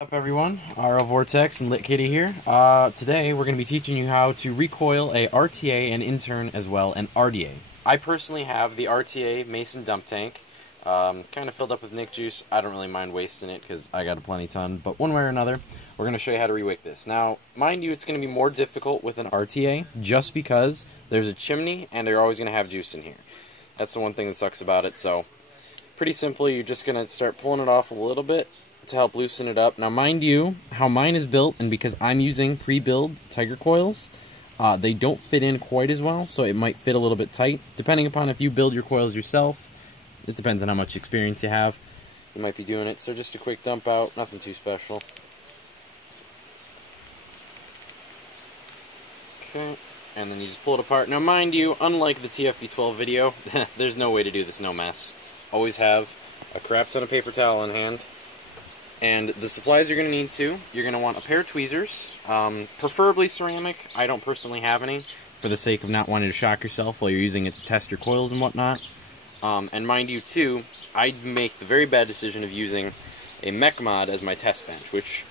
What's up everyone, RL Vortex and Lit Kitty here. Today we're going to be teaching you how to recoil a RTA and in turn as well an RDA. I personally have the RTA Mason dump tank, kind of filled up with Nick juice. I don't really mind wasting it because I got a plenty ton, but one way or another we're going to show you how to rewick this. Now mind you, it's going to be more difficult with an RTA just because there's a chimney and they're always going to have juice in here. That's the one thing that sucks about it. So pretty simply, you're just going to start pulling it off a little bit to help loosen it up. Now mind you, how mine is built, and because I'm using pre-build Tiger coils, they don't fit in quite as well, so it might fit a little bit tight. Depending upon if you build your coils yourself, it depends on how much experience you have. You might be doing it. So just a quick dump out, nothing too special. Okay, and then you just pull it apart. Now mind you, unlike the TFV12 video, there's no way to do this no mess. Always have a crap ton of paper towel on hand. And the supplies you're going to need too, you're going to want a pair of tweezers, preferably ceramic. I don't personally have any, for the sake of not wanting to shock yourself while you're using it to test your coils and whatnot. And mind you too, I'd make the very bad decision of using a mech mod as my test bench, which,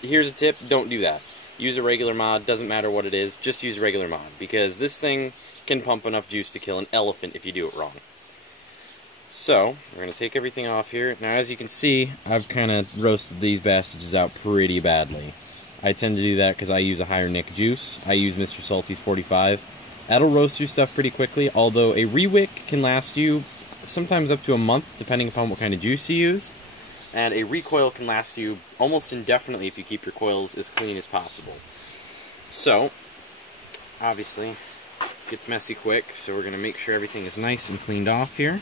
here's a tip, don't do that. Use a regular mod, doesn't matter what it is, just use a regular mod, because this thing can pump enough juice to kill an elephant if you do it wrong. So, we're going to take everything off here. Now, as you can see, I've kind of roasted these bastards out pretty badly. I tend to do that because I use a higher Nick juice. I use Mr. Salty's 45. That'll roast through stuff pretty quickly, although a rewick can last you sometimes up to a month, depending upon what kind of juice you use. And a recoil can last you almost indefinitely if you keep your coils as clean as possible. So, obviously, it gets messy quick, so we're going to make sure everything is nice and cleaned off here.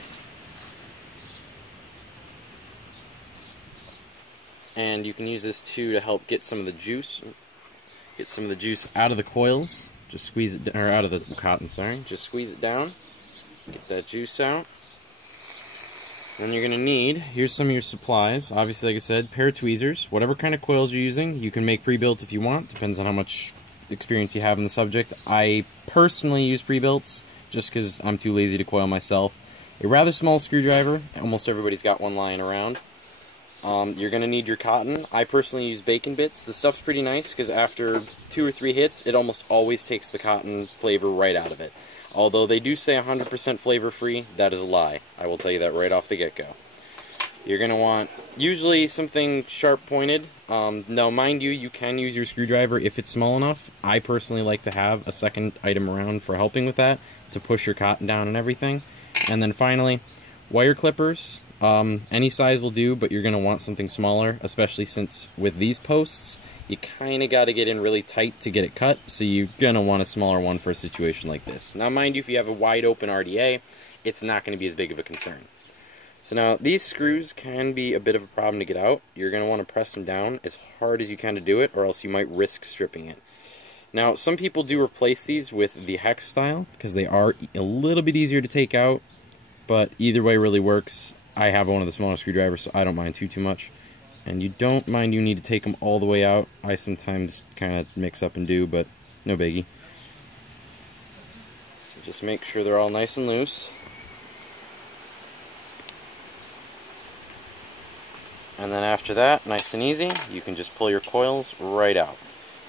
And you can use this too to help get some of the juice out of the coils. Just squeeze it, or out of the cotton, sorry. Just squeeze it down, get that juice out. Then you're going to need, here's some of your supplies. Obviously, like I said, pair of tweezers. Whatever kind of coils you're using, you can make pre-built if you want. Depends on how much experience you have in the subject. I personally use pre-builts just because I'm too lazy to coil myself. A rather small screwdriver. Almost everybody's got one lying around. You're going to need your cotton. I personally use bacon bits. The stuff's pretty nice because after 2 or 3 hits, it almost always takes the cotton flavor right out of it. Although they do say 100% flavor free, that is a lie. I will tell you that right off the get-go. You're going to want usually something sharp pointed. Now mind you, you can use your screwdriver if it's small enough. I personally like to have a second item around for helping with that, to push your cotton down and everything. And then finally, wire clippers. Any size will do, but you're going to want something smaller, especially since with these posts, you kind of got to get in really tight to get it cut, so you're going to want a smaller one for a situation like this. Now mind you, if you have a wide open RDA, it's not going to be as big of a concern. So now, these screws can be a bit of a problem to get out. You're going to want to press them down as hard as you can to do it, or else you might risk stripping it. Now, some people do replace these with the hex style, because they are a little bit easier to take out, but either way really works. I have one of the smaller screwdrivers, so I don't mind too much. And you don't mind you need to take them all the way out. I sometimes kind of mix up and do, but no biggie. So just make sure they're all nice and loose. And then after that, nice and easy, you can just pull your coils right out.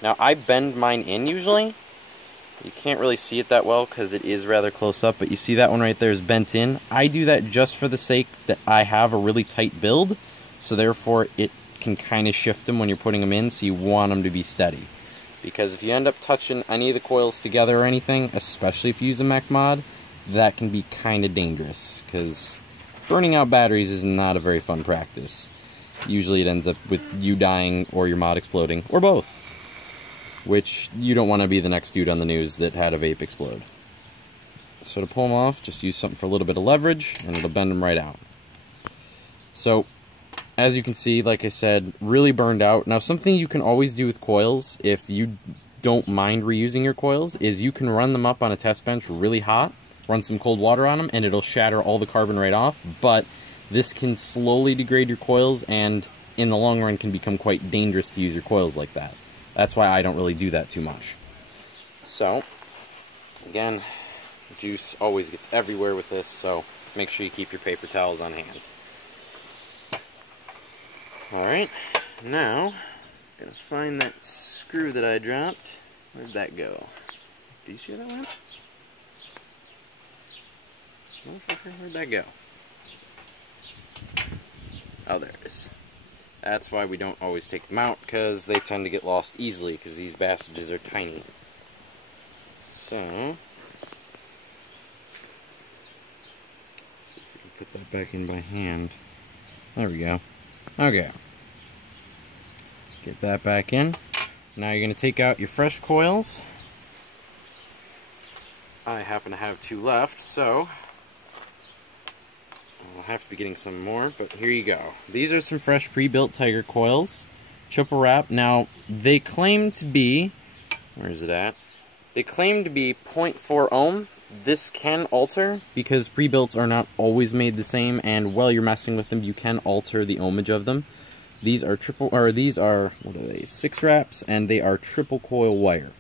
Now, I bend mine in usually. You can't really see it that well because it is rather close up, but you see that one right there is bent in. I do that just for the sake that I have a really tight build, so therefore it can kind of shift them when you're putting them in, so you want them to be steady. Because if you end up touching any of the coils together or anything, especially if you use a mech mod, that can be kind of dangerous, because burning out batteries is not a very fun practice. Usually it ends up with you dying or your mod exploding, or both. Which, you don't want to be the next dude on the news that had a vape explode. So to pull them off, just use something for a little bit of leverage, and it'll bend them right out. So, as you can see, like I said, really burned out. Now, something you can always do with coils, if you don't mind reusing your coils, is you can run them up on a test bench really hot, run some cold water on them, and it'll shatter all the carbon right off, but this can slowly degrade your coils, and in the long run can become quite dangerous to use your coils like that. That's why I don't really do that too much. So, again, juice always gets everywhere with this, so make sure you keep your paper towels on hand. Alright, now, I'm gonna find that screw that I dropped. Where'd that go? Do you see where that went? Where'd that go? Oh, there it is. That's why we don't always take them out, because they tend to get lost easily, because these bastards are tiny. So, let's see if we can put that back in by hand. There we go. Okay. Get that back in. Now you're going to take out your fresh coils. I happen to have 2 left, so I'll have to be getting some more, but here you go. These are some fresh pre-built Tiger coils. Triple wrap. Now, they claim to be, where is it at? They claim to be 0.4 ohm. This can alter, because pre-builts are not always made the same, and while you're messing with them, you can alter the ohmage of them. These are what are they, 6 wraps, and they are triple coil wire,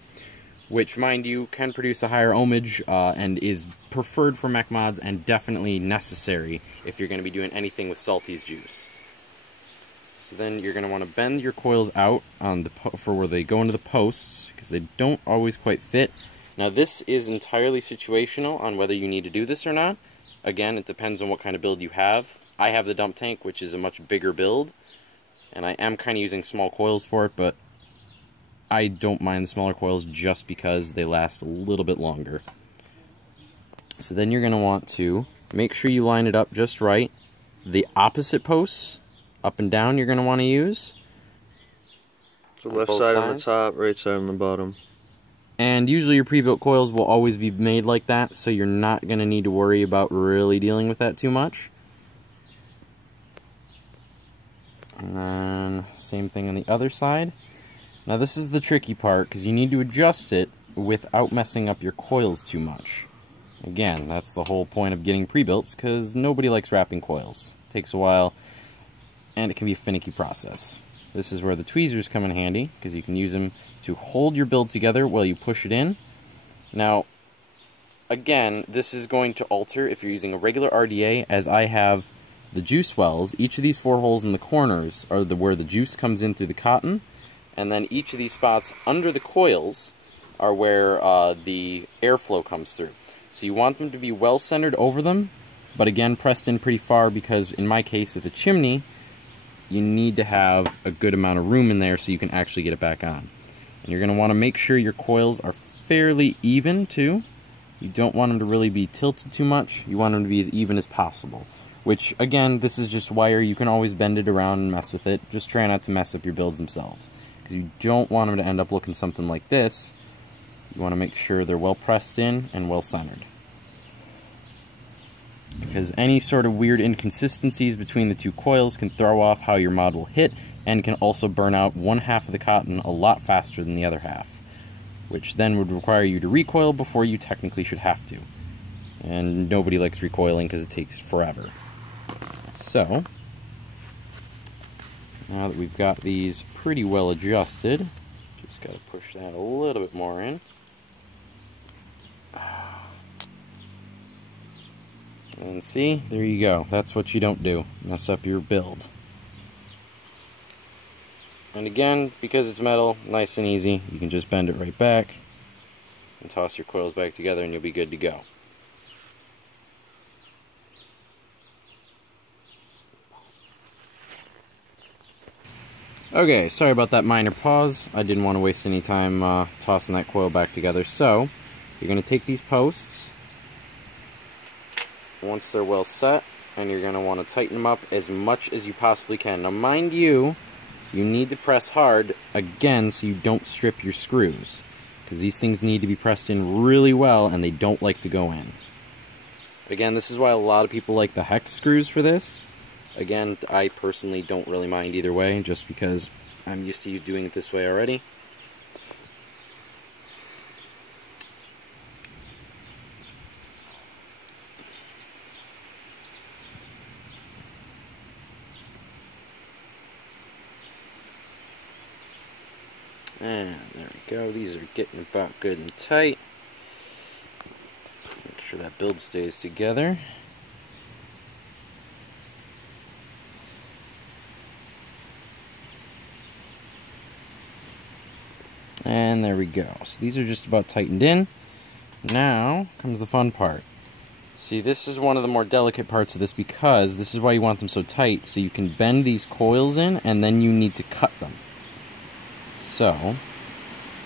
which, mind you, can produce a higher ohmage and is preferred for mech mods and definitely necessary if you're going to be doing anything with Salty's juice. So then you're going to want to bend your coils out on the for where they go into the posts, because they don't always quite fit. Now this is entirely situational on whether you need to do this or not. Again, it depends on what kind of build you have. I have the dump tank, which is a much bigger build, and I am kind of using small coils for it, but I don't mind the smaller coils just because they last a little bit longer. So then you're going to want to make sure you line it up just right. The opposite posts, up and down, you're going to want to use. So left side on the top, right side on the bottom. And usually your pre-built coils will always be made like that, so you're not going to need to worry about really dealing with that too much. And then same thing on the other side. Now this is the tricky part, because you need to adjust it without messing up your coils too much. Again, that's the whole point of getting pre-builts, because nobody likes wrapping coils. It takes a while, and it can be a finicky process. This is where the tweezers come in handy, because you can use them to hold your build together while you push it in. Now, again, this is going to alter if you're using a regular RDA, as I have the juice wells. Each of these 4 holes in the corners are where the juice comes in through the cotton, and then each of these spots under the coils are where the airflow comes through. So you want them to be well centered over them, but again pressed in pretty far, because in my case with a chimney, you need to have a good amount of room in there so you can actually get it back on. And you're going to want to make sure your coils are fairly even too. You don't want them to really be tilted too much. You want them to be as even as possible. Which, again, this is just wire. You can always bend it around and mess with it. Just try not to mess up your builds themselves, because you don't want them to end up looking something like this. You want to make sure they're well pressed in and well centered, because any sort of weird inconsistencies between the 2 coils can throw off how your mod will hit, and can also burn out one half of the cotton a lot faster than the other half, which then would require you to recoil before you technically should have to. And nobody likes recoiling because it takes forever. So, now that we've got these pretty well adjusted, just got to push that a little bit more in. And see, there you go. That's what you don't do. Mess up your build. And again, because it's metal, nice and easy, you can just bend it right back and toss your coils back together and you'll be good to go. Okay, sorry about that minor pause. I didn't want to waste any time tossing that coil back together. So, you're going to take these posts, once they're well set, and you're going to want to tighten them up as much as you possibly can. Now, mind you, you need to press hard, again, so you don't strip your screws, because these things need to be pressed in really well, and they don't like to go in. Again, this is why a lot of people like the hex screws for this. Again, I personally don't really mind either way, just because I'm used to you doing it this way already. And there we go, these are getting about good and tight. Make sure that build stays together. And there we go. So these are just about tightened in. Now comes the fun part. See, this is one of the more delicate parts of this because this is why you want them so tight, so you can bend these coils in and then you need to cut them. So,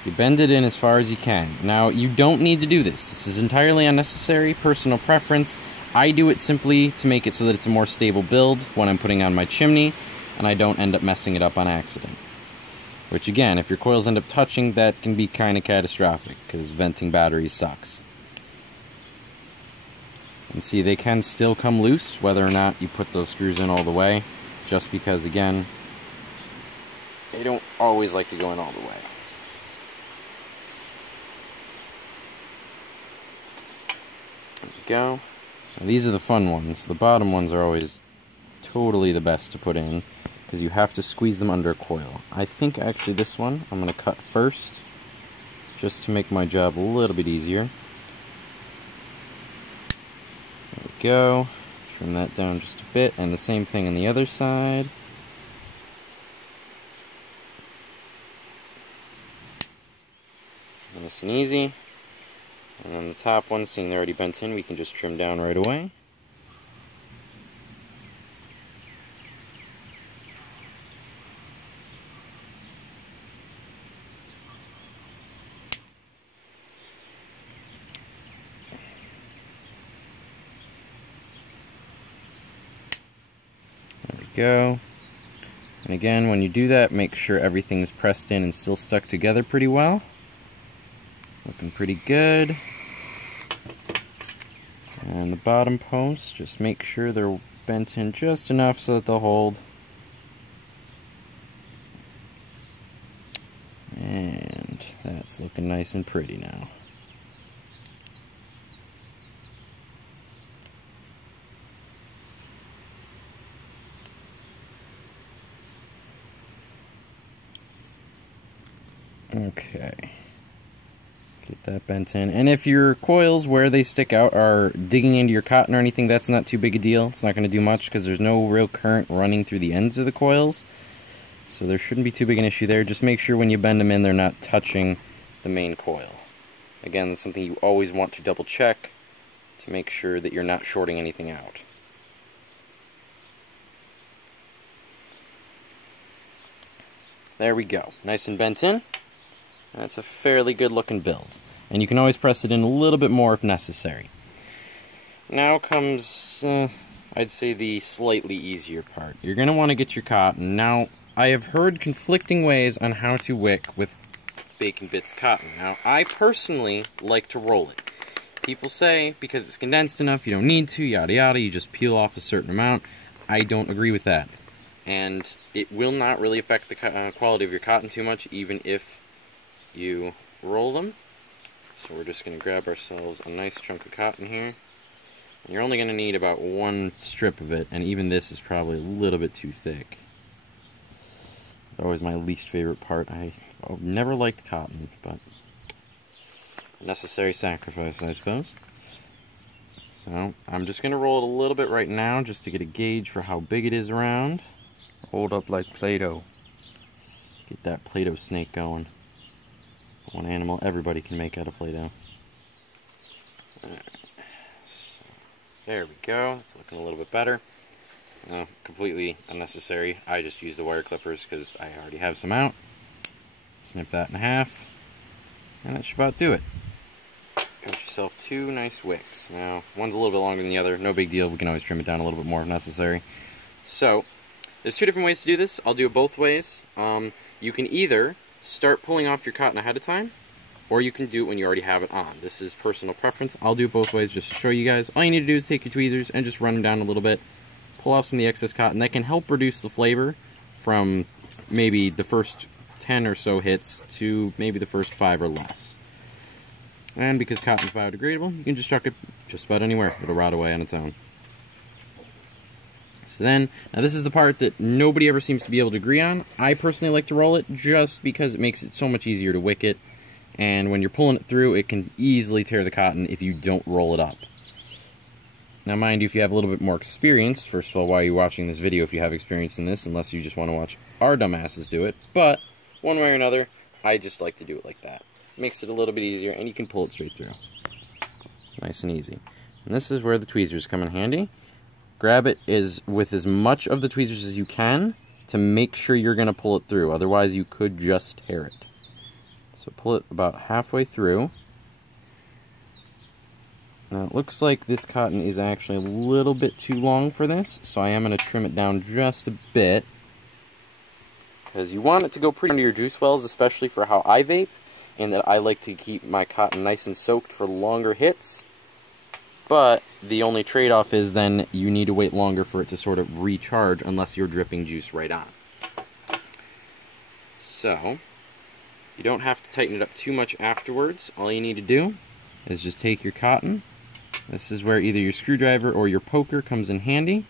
you bend it in as far as you can. Now, you don't need to do this. This is entirely unnecessary, personal preference. I do it simply to make it so that it's a more stable build when I'm putting on my chimney and I don't end up messing it up on accident. Which again, if your coils end up touching, that can be kind of catastrophic because venting batteries sucks. And see, they can still come loose whether or not you put those screws in all the way, just because, again, they don't always like to go in all the way. There we go. Now, these are the fun ones. The bottom ones are always totally the best to put in, because you have to squeeze them under a coil. I think actually this one I'm going to cut first, just to make my job a little bit easier. There we go. Trim that down just a bit, and the same thing on the other side. Nice and easy. And then the top one, seeing they're already bent in, we can just trim down right away. There we go. And again, when you do that, make sure everything's pressed in and still stuck together pretty well. Looking pretty good. And the bottom posts, just make sure they're bent in just enough so that they'll hold. And that's looking nice and pretty now. Okay. Get that bent in. And if your coils, where they stick out, are digging into your cotton or anything, that's not too big a deal. It's not going to do much because there's no real current running through the ends of the coils. So there shouldn't be too big an issue there. Just make sure when you bend them in, they're not touching the main coil. Again, that's something you always want to double check to make sure that you're not shorting anything out. There we go. Nice and bent in. That's a fairly good looking build. And you can always press it in a little bit more if necessary. Now comes, I'd say, the slightly easier part. You're going to want to get your cotton. Now, I have heard conflicting ways on how to wick with Bacon Bits cotton. Now, I personally like to roll it. People say because it's condensed enough, you don't need to, yada yada, you just peel off a certain amount. I don't agree with that. And it will not really affect the quality of your cotton too much, even if you roll them. So we're just going to grab ourselves a nice chunk of cotton here. And you're only going to need about one strip of it, and even this is probably a little bit too thick. It's always my least favorite part. I've never liked cotton, but a necessary sacrifice, I suppose. So I'm just going to roll it a little bit right now just to get a gauge for how big it is around. Hold up like Play-Doh. Get that Play-Doh snake going. One animal everybody can make out of Play-Doh. Alright. So, there we go. It's looking a little bit better. Completely unnecessary. I just use the wire clippers because I already have some out. Snip that in half. And that should about do it. Got yourself two nice wicks. Now, one's a little bit longer than the other. No big deal. We can always trim it down a little bit more if necessary. So, there's two different ways to do this. I'll do it both ways. You can either start pulling off your cotton ahead of time, or you can do it when you already have it on. This is personal preference. I'll do it both ways just to show you guys. All you need to do is take your tweezers and just run them down a little bit. Pull off some of the excess cotton. That can help reduce the flavor from maybe the first 10 or so hits to maybe the first 5 or less. And because cotton is biodegradable, you can just chuck it just about anywhere. It'll rot away on its own. So then, now this is the part that nobody ever seems to be able to agree on. I personally like to roll it just because it makes it so much easier to wick it. And when you're pulling it through, it can easily tear the cotton if you don't roll it up. Now mind you, if you have a little bit more experience, first of all, why are you watching this video if you have experience in this, unless you just want to watch our dumbasses do it. But, one way or another, I just like to do it like that. Makes it a little bit easier, and you can pull it straight through. Nice and easy. And this is where the tweezers come in handy. Grab it with as much of the tweezers as you can to make sure you're going to pull it through. Otherwise, you could just tear it. So pull it about halfway through. Now it looks like this cotton is actually a little bit too long for this, so I am going to trim it down just a bit. Because you want it to go pretty under your juice wells, especially for how I vape, and that I like to keep my cotton nice and soaked for longer hits. But the only trade-off is then you need to wait longer for it to sort of recharge unless you're dripping juice right on. So, you don't have to tighten it up too much afterwards. All you need to do is just take your cotton. This is where either your screwdriver or your poker comes in handy,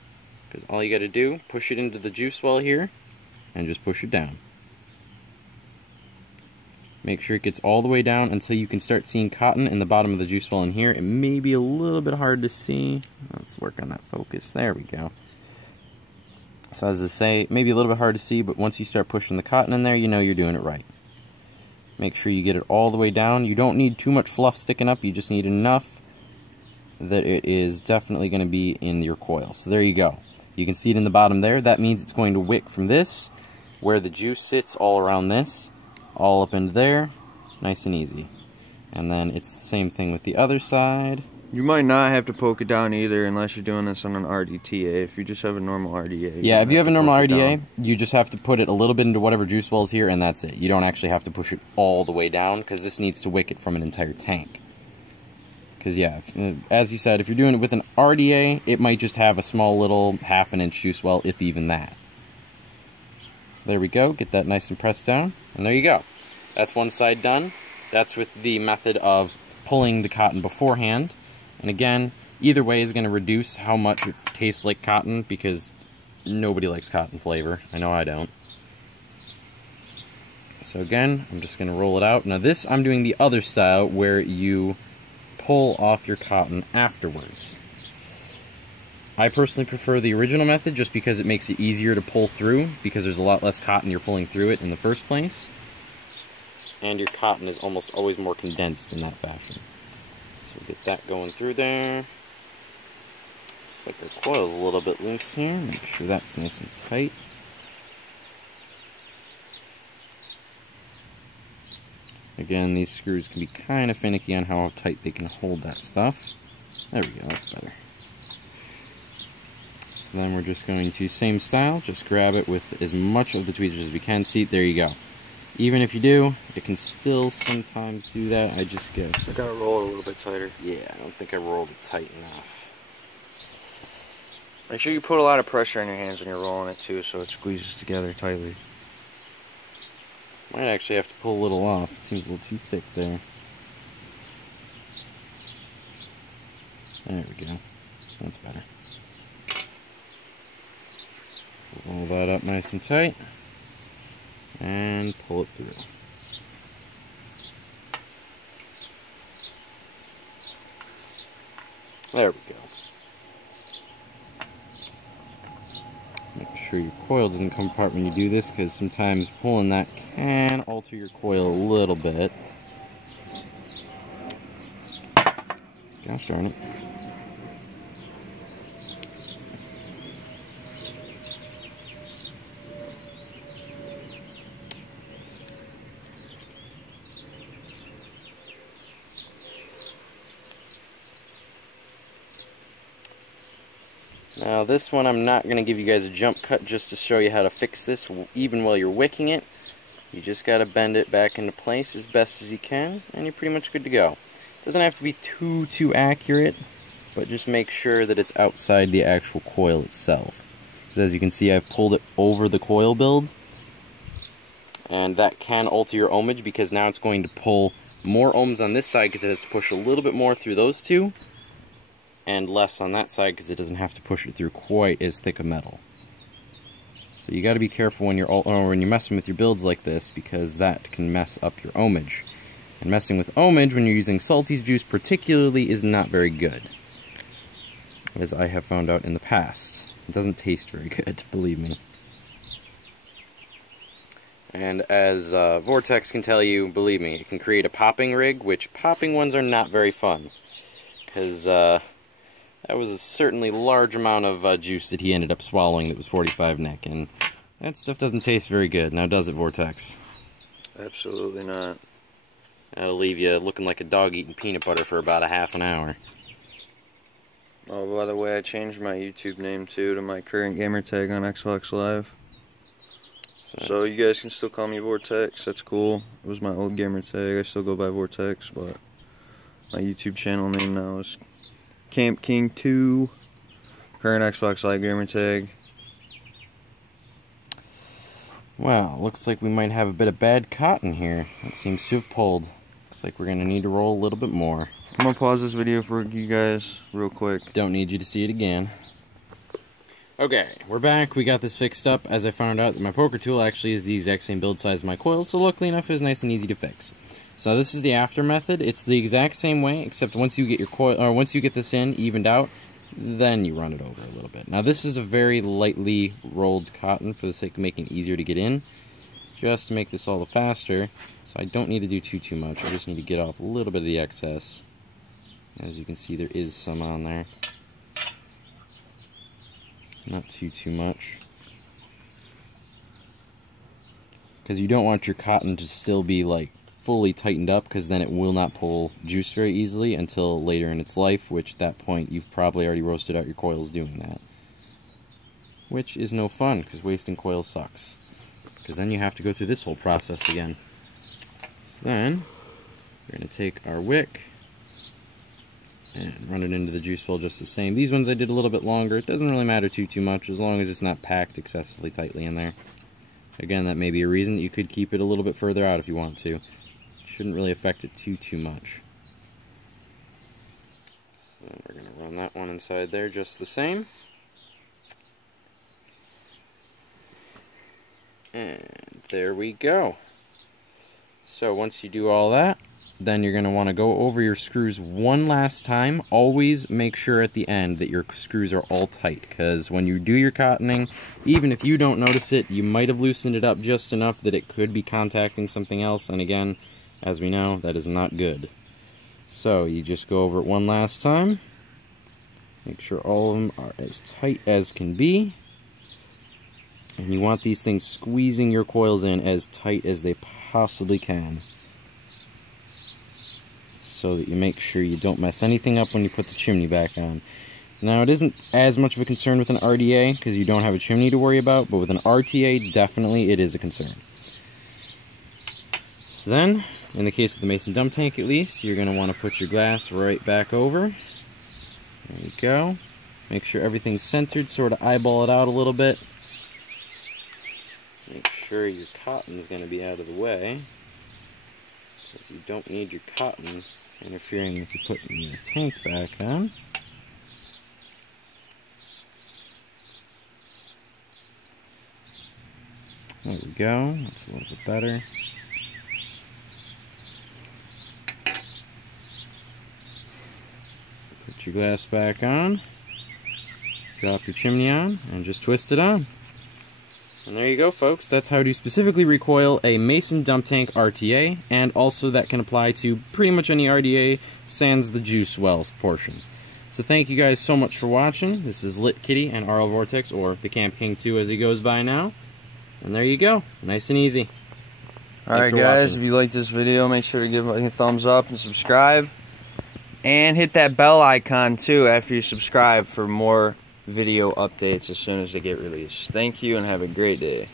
because all you got to do, push it into the juice well here, and just push it down. Make sure it gets all the way down until you can start seeing cotton in the bottom of the juice well in here. It may be a little bit hard to see. Let's work on that focus. There we go. So as I say, maybe a little bit hard to see, but once you start pushing the cotton in there, you know you're doing it right. Make sure you get it all the way down. You don't need too much fluff sticking up. You just need enough that it is definitely going to be in your coil. So there you go. You can see it in the bottom there. That means it's going to wick from this, where the juice sits, all around this, all up into there, nice and easy. And then it's the same thing with the other side. You might not have to poke it down either unless you're doing this on an RDTA. If you just have a normal RDA. Yeah, if you have a normal RDA, you just have to put it a little bit into whatever juice well is here, and that's it. You don't actually have to push it all the way down, because this needs to wick it from an entire tank. Because yeah, as you said, if you're doing it with an RDA, it might just have a small little half-an-inch juice well, if even that. So there we go, get that nice and pressed down, and there you go. That's one side done. That's with the method of pulling the cotton beforehand. And again, either way is going to reduce how much it tastes like cotton, because nobody likes cotton flavor. I know I don't. So again, I'm just going to roll it out. Now this, I'm doing the other style where you pull off your cotton afterwards. I personally prefer the original method just because it makes it easier to pull through, because there's a lot less cotton you're pulling through it in the first place. And your cotton is almost always more condensed in that fashion. So get that going through there. Looks like the coil's a little bit loose here. Make sure that's nice and tight. Again, these screws can be kind of finicky on how tight they can hold that stuff. There we go, that's better. So then we're just going to, same style, just grab it with as much of the tweezers as we can. See, there you go. Even if you do, it can still sometimes do that, I just guess. I gotta roll it a little bit tighter. Yeah, I don't think I rolled it tight enough. Make sure you put a lot of pressure on your hands when you're rolling it too, so it squeezes together tightly. Might actually have to pull a little off. It seems a little too thick there. There we go. That's better. Roll that up nice and tight. And pull it through. There we go. Make sure your coil doesn't come apart when you do this, because sometimes pulling that can alter your coil a little bit. Gosh darn it. Now this one I'm not going to give you guys a jump cut just to show you how to fix this even while you're wicking it. You just got to bend it back into place as best as you can, and you're pretty much good to go. It doesn't have to be too accurate, but just make sure that it's outside the actual coil itself. Because as you can see, I've pulled it over the coil build, and that can alter your ohmage, because now it's going to pull more ohms on this side because it has to push a little bit more through those two, and less on that side because it doesn't have to push it through quite as thick a metal. So you got to be careful when you're messing with your builds like this, because that can mess up your ohmage. And messing with ohmage when you're using Salty's juice particularly is not very good, as I have found out in the past. It doesn't taste very good, believe me. And as Vortex can tell you, believe me, it can create a popping rig, which popping ones are not very fun. Because that was a certainly large amount of juice that he ended up swallowing that was 45 Nick, and that stuff doesn't taste very good. Now does it, Vortex? Absolutely not. That'll leave you looking like a dog eating peanut butter for about a half an hour. Oh, by the way, I changed my YouTube name too to my current gamer tag on Xbox Live. So you guys can still call me Vortex, that's cool. It was my old gamer tag, I still go by Vortex, but my YouTube channel name now is Camp King 2, current Xbox Live gamer tag. Well, looks like we might have a bit of bad cotton here. It seems to have pulled. Looks like we're going to need to roll a little bit more. I'm going to pause this video for you guys real quick. Don't need you to see it again. Okay, we're back. We got this fixed up. As I found out, my poker tool actually is the exact same build size as my coils, so luckily enough it was nice and easy to fix. So this is the after method. It's the exact same way, except once you get your coil, or once you get this in evened out, then you run it over a little bit. Now this is a very lightly rolled cotton for the sake of making it easier to get in, just to make this all the faster. So I don't need to do too much. I just need to get off a little bit of the excess. As you can see, there is some on there. Not too much. Because you don't want your cotton to still be like fully tightened up, because then it will not pull juice very easily until later in its life, which at that point you've probably already roasted out your coils doing that. Which is no fun, because wasting coils sucks. Because then you have to go through this whole process again. So then, we're going to take our wick and run it into the juice well just the same. These ones I did a little bit longer. It doesn't really matter too much, as long as it's not packed excessively tightly in there. Again, that may be a reason that you could keep it a little bit further out if you want to. It shouldn't really affect it too much. So then we're going to run that one inside there just the same. And there we go. So once you do all that, then you're going to want to go over your screws one last time. Always make sure at the end that your screws are all tight, because when you do your cottoning, even if you don't notice it, you might have loosened it up just enough that it could be contacting something else, and again, as we know, that is not good. So you just go over it one last time. Make sure all of them are as tight as can be. And you want these things squeezing your coils in as tight as they possibly can, so that you make sure you don't mess anything up when you put the chimney back on. Now, it isn't as much of a concern with an RDA, because you don't have a chimney to worry about, but with an RTA, definitely it is a concern. So then, in the case of the mason dump tank at least, you're going to want to put your glass right back over. There you go. Make sure everything's centered, sort of eyeball it out a little bit. Make sure your cotton's going to be out of the way, because you don't need your cotton interfering with you putting your tank back on. There we go, that's a little bit better. Put your glass back on, drop your chimney on, and just twist it on. And there you go, folks. That's how to specifically recoil a Mason dump tank RTA, and also that can apply to pretty much any RDA sans the juice wells portion. So thank you guys so much for watching. This is Lit Kitty and RL Vortex, or the Camp King 2 as he goes by now. And there you go. Nice and easy. Alright guys, if you like this video, make sure to give it a thumbs up and subscribe. And hit that bell icon too after you subscribe for more video updates as soon as they get released. Thank you and have a great day.